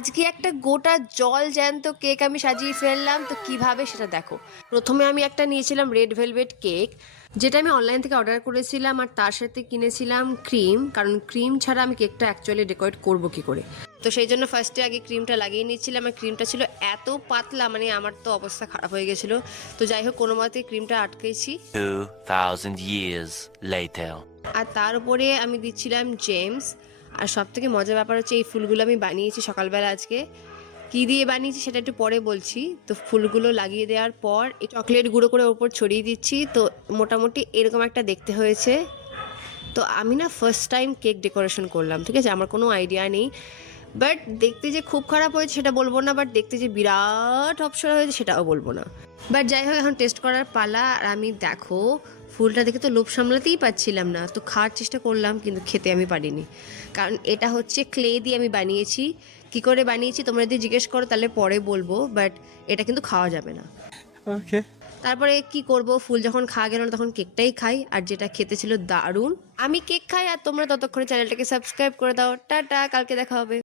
আজকে একটা গোটা জল জ্যান্ত কেক আমি সাজিয়ে ফেললাম, তো কিভাবে সেটা দেখো। প্রথমে আমি একটা নিয়েছিলাম রেড ভেলভেট কেক, যেটা আমি অনলাইন থেকে অর্ডার করেছিলাম, আর তার সাথে কিনেছিলাম ক্রিম, কারণ ক্রিম ছাড়া আমি কেকটা অ্যাকচুয়ালি ডেকোরেট করবো কি করে। তো সেই জন্য ফার্স্টে আগে ক্রিমটা লাগিয়ে নিচ্ছিলাম, আর ক্রিমটা ছিল এত পাতলা, মানে আমার তো অবস্থা খারাপ হয়ে গেছিলো। তো যাই হোক, কোনো মতে ক্রিমটা আটকেছি। 2000 years later. আর তার উপরে আমি দিচ্ছিলাম জেমস। আর সব থেকে মজার ব্যাপার হচ্ছে এই ফুলগুলো আমি বানিয়েছি সকালবেলা। আজকে কী দিয়ে বানিয়েছি সেটা একটু পরে বলছি। তো ফুলগুলো লাগিয়ে দেওয়ার পর এই চকলেট গুঁড়ো করে ওপর ছড়িয়ে দিচ্ছি। তো মোটামুটি এরকম একটা দেখতে হয়েছে। তো আমি না ফার্স্ট টাইম কেক ডেকোরেশন করলাম, ঠিক আছে, আমার কোনো আইডিয়া নেই। বাট দেখতে যে খুব খারাপ হয়েছে সেটা বলবো না, বাট দেখতে যে বিরাট অপসরা হয়েছে সেটাও বলবো না। বাট যাই হোক, এখন টেস্ট করার পালা। আর আমি দেখো, ফুলটা দেখে তো লোভ সামলাতেই পারছিলাম না, তো খাওয়ার চেষ্টা করলাম, কিন্তু খেতে আমি পারিনি। কারণ এটা হচ্ছে ক্লে দিয়ে আমি বানিয়েছি। কি করে বানিয়েছি তোমরা যদি জিজ্ঞেস করো তাহলে পরে বলবো, বাট এটা কিন্তু খাওয়া যাবে না। Okay. তারপরে কি করব, ফুল যখন খাওয়া গেল না তখন কেকটাই খাই, আর যেটা খেতে ছিল দারুণ। আমি কেক খাই, আর তোমরা ততক্ষণে চ্যানেলটাকে সাবস্ক্রাইব করে দাও। টাটা, কালকে দেখা হবে।